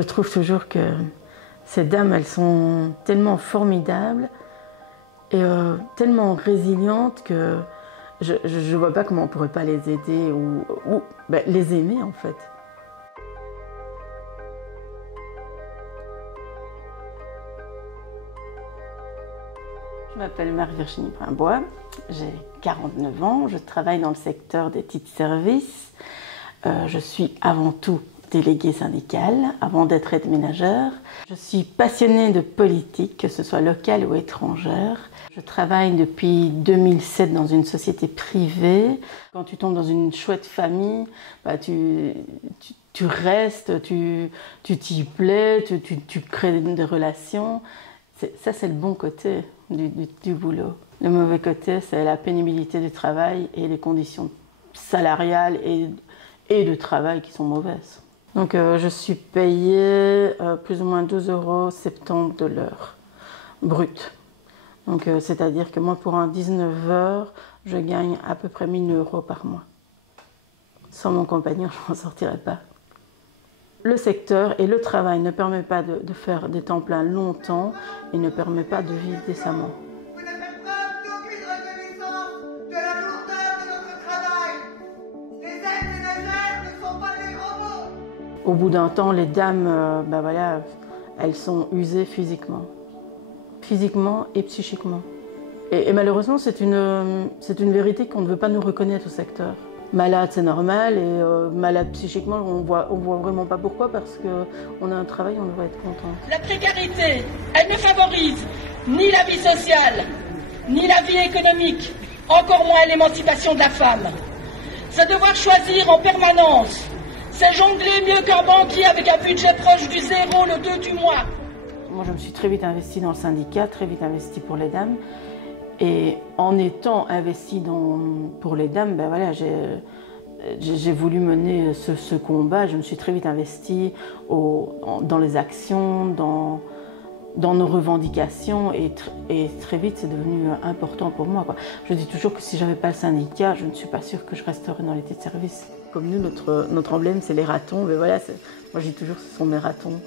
Je trouve toujours que ces dames, elles sont tellement formidables et tellement résilientes que je ne vois pas comment on ne pourrait pas les aider ou les aimer en fait. Je m'appelle Marie-Virginie Brimbois, j'ai 49 ans, je travaille dans le secteur des titres services. Je suis avant tout déléguée syndicale, avant d'être aide-ménagère. Je suis passionnée de politique, que ce soit locale ou étrangère. Je travaille depuis 2007 dans une société privée. Quand tu tombes dans une chouette famille, tu restes, tu t'y plais, tu crées des relations. Ça, c'est le bon côté du boulot. Le mauvais côté, c'est la pénibilité du travail et les conditions salariales et de travail qui sont mauvaises. Donc je suis payée plus ou moins 12,70 € de l'heure, brut. Donc c'est-à-dire que moi pour un 19 heures, je gagne à peu près 1 000 € par mois. Sans mon compagnon, je ne m'en sortirais pas. Le secteur et le travail ne permettent pas de faire des temps pleins longtemps et ne permet pas de vivre décemment. Au bout d'un temps, les dames, elles sont usées physiquement et psychiquement. Et malheureusement, c'est une vérité qu'on ne veut pas nous reconnaître au secteur. Malade, c'est normal, et malade psychiquement, on voit vraiment pas pourquoi, parce qu'on a un travail, on devrait être content. La précarité, elle ne favorise ni la vie sociale, ni la vie économique, encore moins l'émancipation de la femme. C'est devoir choisir en permanence. C'est jongler mieux qu'un banquier avec un budget proche du zéro le 2 du mois. Moi, je me suis très vite investie dans le syndicat, très vite investie pour les dames. Et en étant investie pour les dames, j'ai voulu mener ce combat. Je me suis très vite investie dans les actions, dans nos revendications. Et très vite, c'est devenu important pour moi, quoi. Je dis toujours que si je n'avais pas le syndicat, je ne suis pas sûre que je resterais dans les titres de service. Comme nous, notre emblème, c'est les ratons. Mais voilà, moi, je dis toujours que ce sont mes ratons.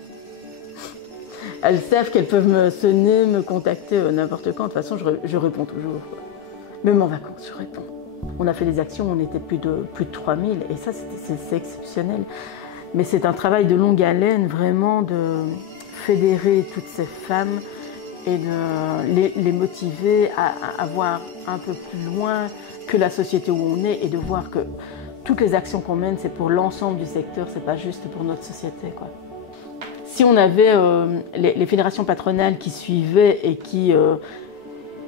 Elles savent qu'elles peuvent me sonner, me contacter n'importe quand. De toute façon, je réponds toujours, quoi. Même en vacances, je réponds. On a fait des actions, on était plus de 3000, et ça, c'est exceptionnel. Mais c'est un travail de longue haleine, vraiment, de fédérer toutes ces femmes et de les motiver à voir un peu plus loin que la société où on est, et de voir que toutes les actions qu'on mène, c'est pour l'ensemble du secteur, c'est pas juste pour notre société, quoi. Si on avait les fédérations patronales qui suivaient et qui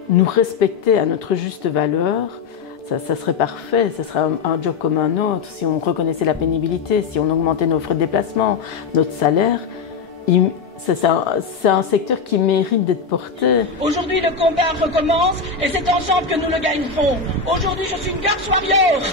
nous respectaient à notre juste valeur, ça serait parfait, ça serait un job comme un autre. Si on reconnaissait la pénibilité, si on augmentait nos frais de déplacement, notre salaire, c'est un secteur qui mérite d'être porté. Aujourd'hui, le combat recommence et c'est ensemble que nous le gagnerons. Aujourd'hui, je suis une garce warrior.